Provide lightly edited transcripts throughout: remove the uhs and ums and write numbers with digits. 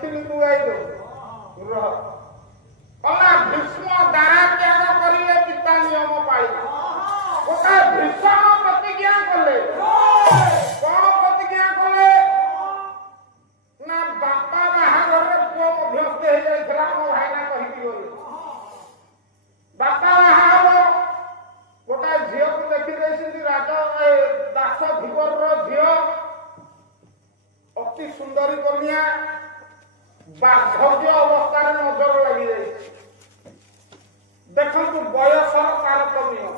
ଦେଖିଲି ତୁ ଗାଇଲୁ କଲା ଭୀଷ୍ମ ଦ୍ୱାରା ତ୍ୟାଗ କରିଲେ ପିତା ନିୟମ ପାଳି ଗୋଟା ଭୀଷଣ ପ୍ରତିଜ୍ଞା କଲେ କଣ ପ୍ରତିଜ୍ଞା କଲେ ନା ବାପା ବାହାଘରରେ ପୁଅ ମଧ୍ୟସ୍ଥ ହେଇଯାଇଥିଲା ମୋ ଭାଇନା କହିକି ଗଲେ ବାପା ବାହା ହବ ଗୋଟା ଝିଅକୁ ଦେଖି ଦେଇଛନ୍ତି ଦାସ ଧୀବରର ଝିଅ ଅତି ସୁନ୍ଦରୀ କନ୍ୟା ବାର୍ଦ୍ଧକ୍ୟ ଅବସ୍ଥାରେ ନଜର ଲାଗିଯାଇଛି ଦେଖନ୍ତୁ ବୟସର ତାରତମ୍ୟ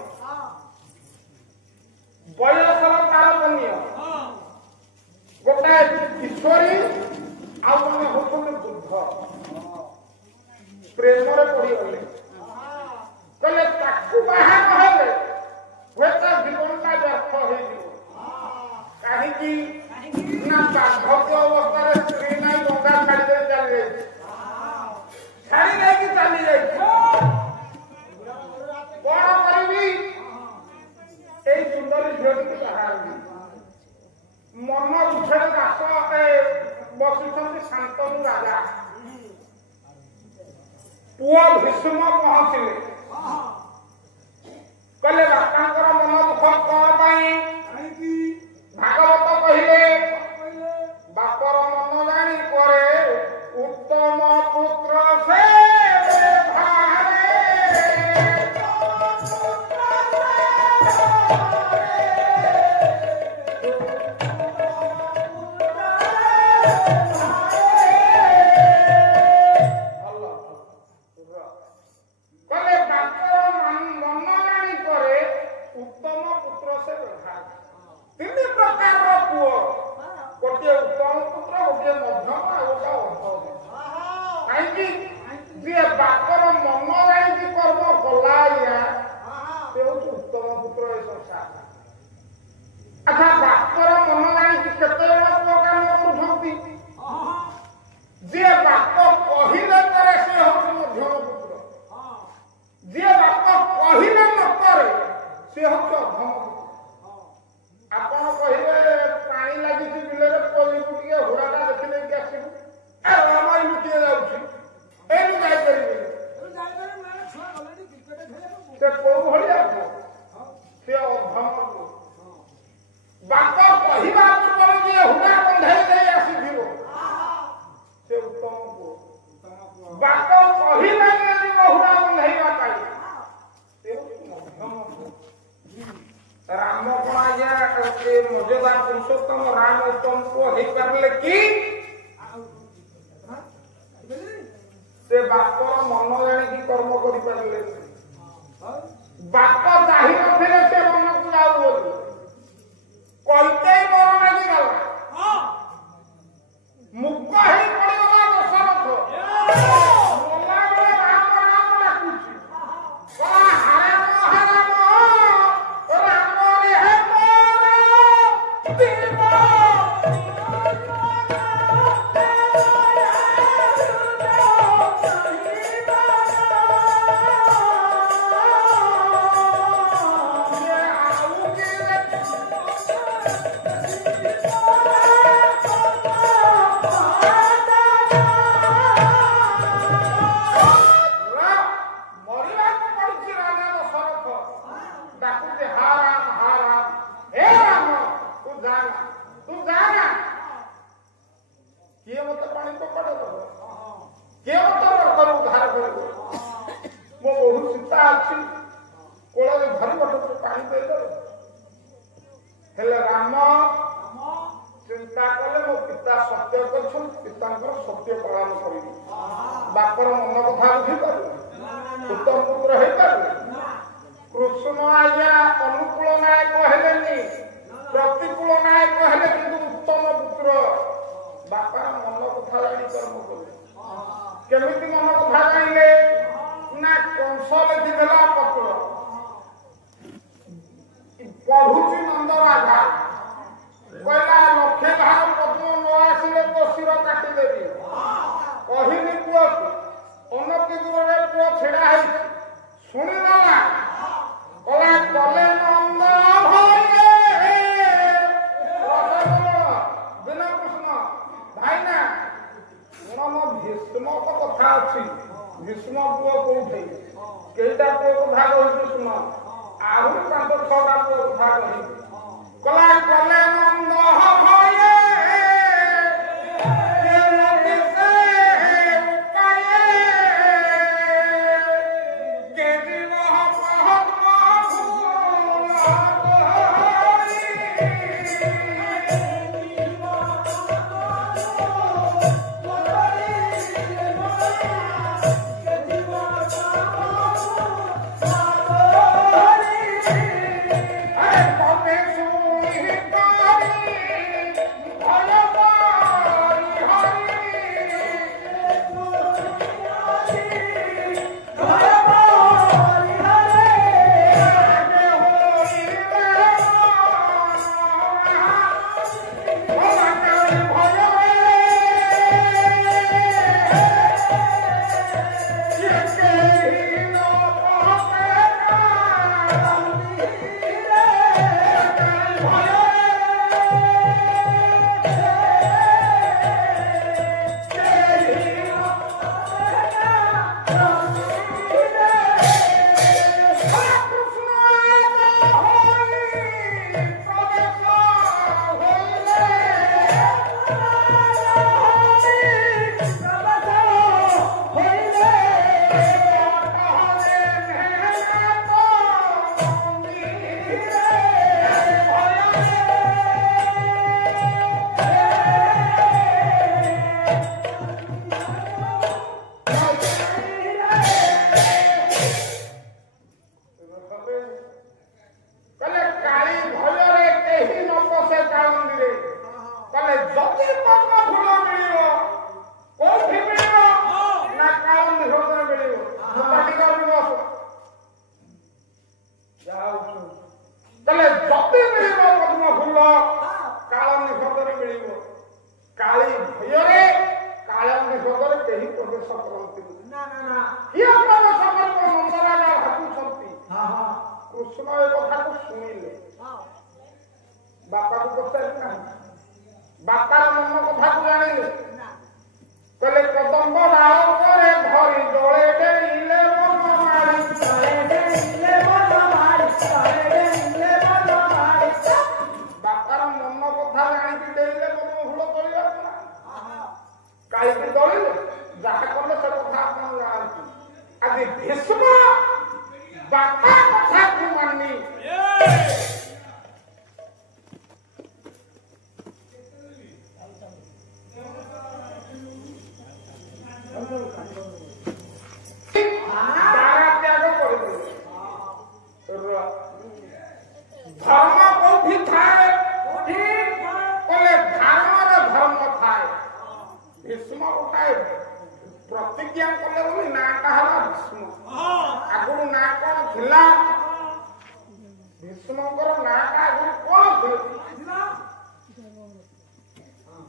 ଗୋଟାଏ କିଶୋରୀ ଆଉ ଜଣେ ହଉଛନ୍ତି ବୃଦ୍ଧ ପ୍ରେମରେ ପଡିଗଲେ କହିଲେ ତାକୁ ବାହା ନହେଲେ ହୁଏତ ଜୀବନଟା ବ୍ୟର୍ଥ ହେଇଯିବ କାହିଁକି ନା ବାର୍ଦ୍ଧକ୍ୟ ଅବସ୍ଥାରେ ସ୍ତ୍ରୀ ନାଇଁ ଡଙ୍ଗା ଛାଡ଼ି ଦେଇ ଚାଲି ଯାଇଛି ଛାଡ଼ି ଦେଇକି ଚାଲି ଯାଇଛି କଣ କରିବି এই ସୁନ୍ଦରୀ ଝିଅଟିକୁ ବାହାରିବି ମନ ଦୁଃଖରେ ଦାସ ବସିଛନ୍ତି ଶାନ୍ତନୁ ରାଜା ପୁଅ ଭୀଷ୍ମ ପହଞ୍ଚିଲେ କହିଲେ ବାପାଙ୍କର ମନ ଦୁଃଖ କଣ ପାଇଁ ଭାଗବତ କହିଲେ ବାପର ମନ ଜାଣି ପରେ ଉତ୍ତମ ପୁତ୍ର ସେ भीष्म पुओ कोठी केइटा पुओ कथा कहि सुन आहुरी 5-6टा पुओ कथा कहि कला कले नंद भये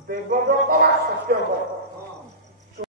देवव्रत वा सत्यव्रत